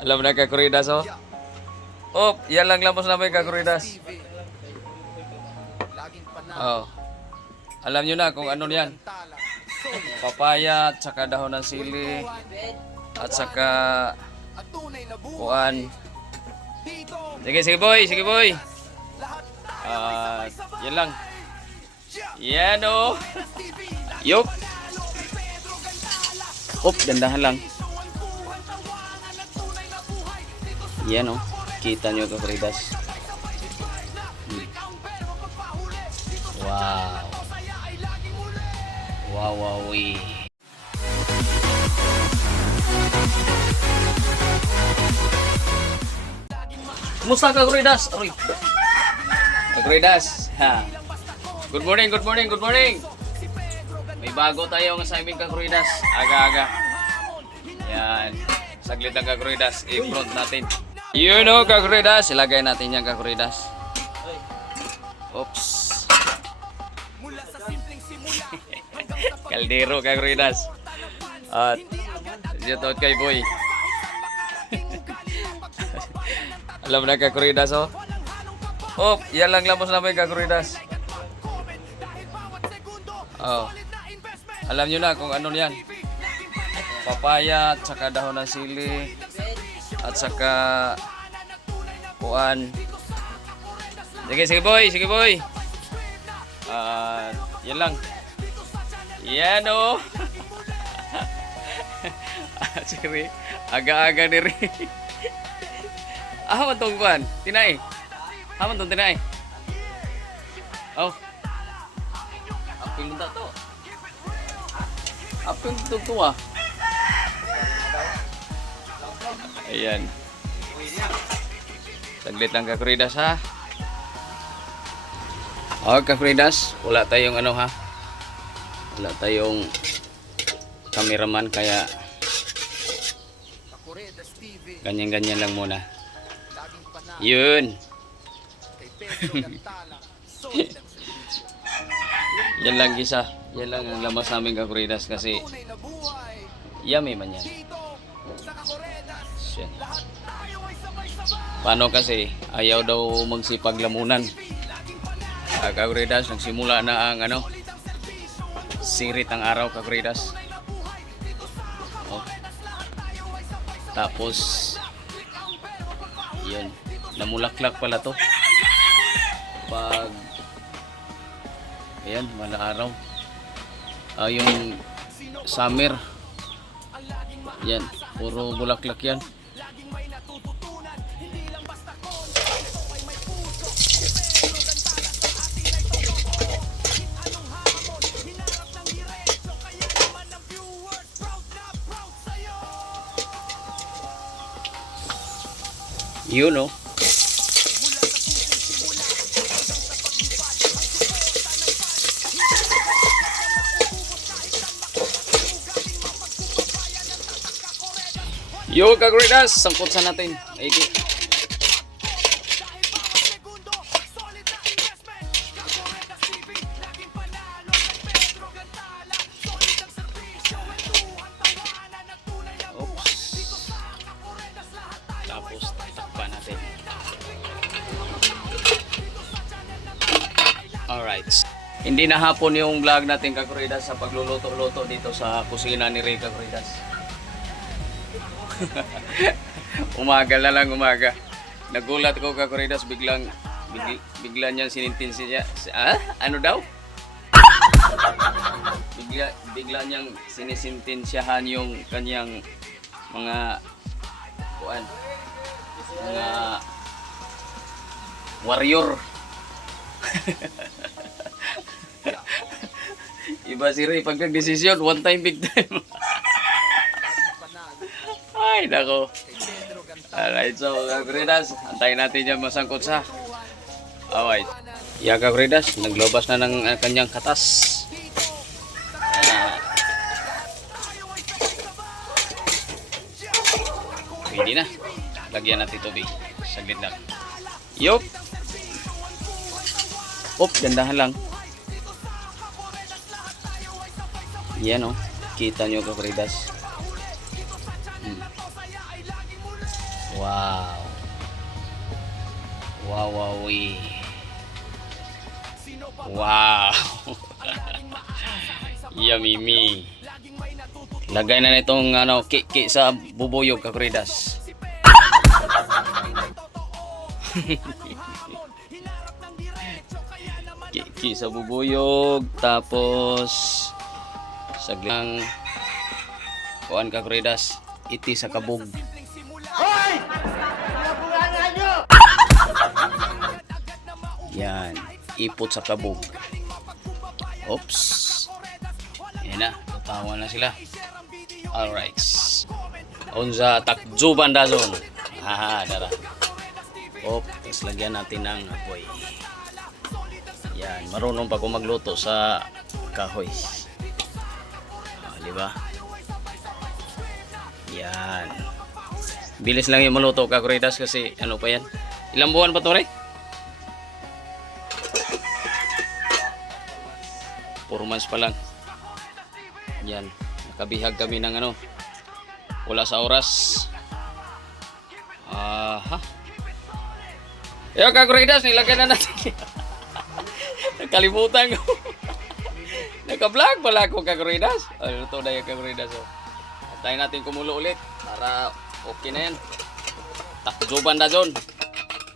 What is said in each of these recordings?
Alam na kakuridas oh. Oh, yan lang lamos namin kakuridas. Oh. Alam nyo na kung ano yan. Papaya at saka dahon ng sili at saka kuan. Sige, sige boy, sige boy. Yan lang. Yan oh. Yup. Op, dandahan lang. Yan oh. Kita nyo kakuridas. Wow. Wow, wow, Kumusta kakuridas? Aroy. Kakuridas. Ha. Good morning, good morning, good morning. May bago tayong assignment kakuridas. Aga-aga. Yan. Saglit ang kakuridas. I-front natin. You know kakuridas. Ilagay natin yan kakuridas. Oops. Kaldero kakuridas. At shout out kay boy. Alam na kakuridas oh. Oh, yan lang lamos namin kakuridas. Oh. Alam nyo na kung ano yan. Papaya at saka dahon ng sili at saka kuan. Sige, sige boy, sige boy. Yan lang. Yan oh. Sige, aga-aga ni rin. Haman tong kuan, tinay. Haman tong tinay. Oh. Apil nito to. Apil nito to ah. Ayan. Saglit lang kakuridas ha. Oh, kakuridas, wala tayong ano ha. Wala tayong cameraman kaya ganyan-ganyan lang muna. Yun. Yan lang isa. Yan lang ang lamas namin kakuridas kasi yummy man yan. Yan. Paano kasi ayaw daw magsipag lamunan. Kakuridas, nagsimula na ang ano sirit ang araw kakuridas. Oh. Tapos yun, namulaklak pala to pag ayan, mala araw. Yung summer yan, puro bulaklak yan. You know. Yo kakuridas, sangkot sa natin. Aiki. Tapos takpan natin. Alright. Hindi na hapon yung vlog natin kakuridas sa pagluluto-luto dito sa kusina ni Ray kakuridas. Umaga na lang, umaga. Nagulat ko kakuridas, bigla niyang sinintinsya. Ano daw? Bigla niyang sinisintensyahan yung kanyang mga kuan, mga warrior. Iba si Ray pag nagdesisyon, one time big time. Ay nako. Alright, so kakuridas, antayin natin dyan masangkot sa alright. Kakuridas, naglabas na ng kanyang katas. Pwede na. Lagyan natin tubig. Saglit lang. Yup. Op, gandahan lang. Yan o. Kita nyo kakuridas. Wow. Wow, wow, wow. Yummy me. Lagay na nitong kiki sa bubuyog kakuridas. Kiki sa bubuyog, tapos saglit ng kuan kakuridas, iti sa kabog. Hoy! Pinabulangan nyo! Yan, ipot sa kabog. Oops. Yan na, tawa na sila. Alright. Unsa takjuban dazon. Haha, dara. Op, tapos lagyan natin ng apoy. Yan, marunong pa ako magluto sa kahoy. Di ba? Yan. Bilis lang yung maluto kakuridas kasi ano pa yan? Ilang buwan pa to, Ray? 4 months pa lang. Yan. Nakabihag kami ng wala sa oras. Aha. Yo, kakuridas, nilagay na natin. Nakalimutan ko. Naka-vlog pala ako kakuridas. Ano to na yung kakuridas. Tayo natin kumulo ulit para okay na yan. Takjuban na dyan.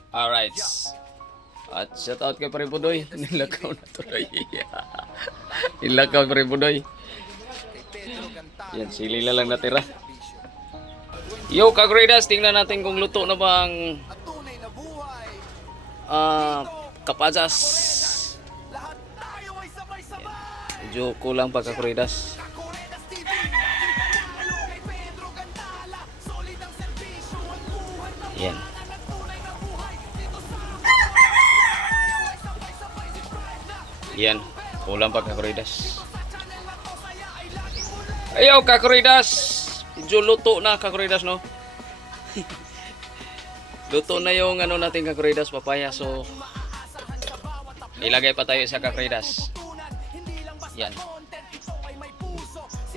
Alright. At shout out kay Pare Budoy. Nilakaw na to na Nilakaw Pare Budoy. Yan, sili na lang natira. Yo, kakuridas, tingnan natin kung luto na bang kapajas. Medyo kulang pa kakuridas. Yan. Yan, kulang pa kakuridas. Ayaw kakuridas. Medyo luto na kakuridas, no? Luto na yung natin kakuridas, papaya. So ilagay pa tayo sa kakuridas. Yan.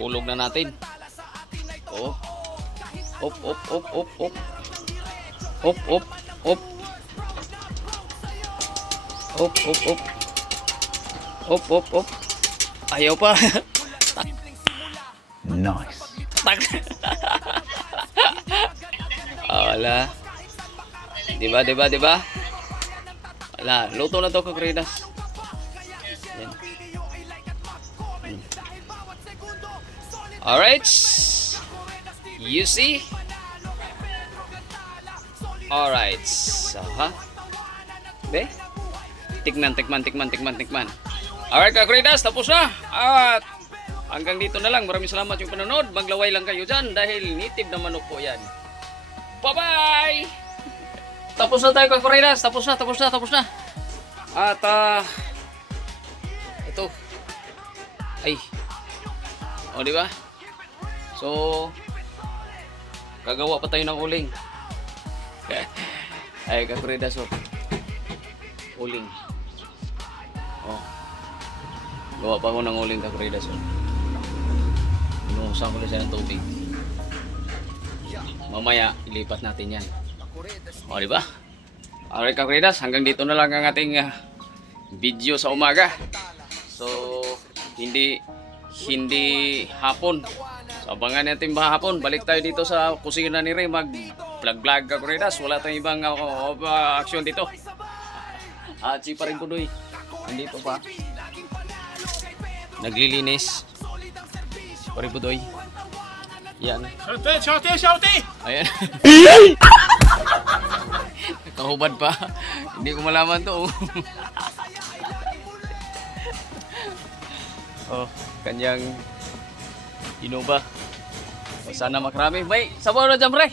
Ulog na natin. Oh. Op, op, op, op, op. Op, op, op. Op, op, op. Op, op, op. Ayaw pa. Nice. Tak. Wala. Diba, diba, diba? Wala. Luto na to kakuridas. Yan. Alright. You see? Alright. So, ha? Be? Tikman. Alright, kakuridas. Tapos na. At hanggang dito na lang. Maraming salamat yung panonood. Maglaway lang kayo dyan dahil nitib na manok po yan. Bye-bye! Tapos na tayo kakuridas. Tapos na. At ito. Ay. O, di ba? So, gagawa pa tayo ng uling. Ay, kakuridas, uling. Oh. Gawa pa ako ng uling kakuridas. Inuusan ko lang siya ng tubig. Mamaya, ilipat natin yan. O, di ba? Alright, kakuridas, hanggang dito na lang ang ating video sa umaga. So, hindi hapon. So, abangan natin ba hapon. Balik tayo dito sa kusina ni Ray. Mag-vlog kakuridas. Wala tayong ibang action dito. At si Pare Budoy andito pa. Naglilinis. Pare Budoy. Yan. Shouty! Ayan. Kahubad pa. Hindi ko malaman to. Oh, kanyang inuba. O, sana makarami. May sabaw na dyan, pre.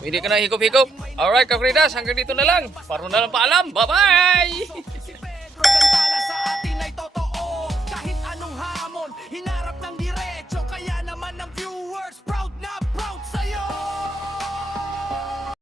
Pwede ka na hikop-hikop. Alright, kakuridas, hanggang dito na lang. Paro na lang paalam. Bye-bye!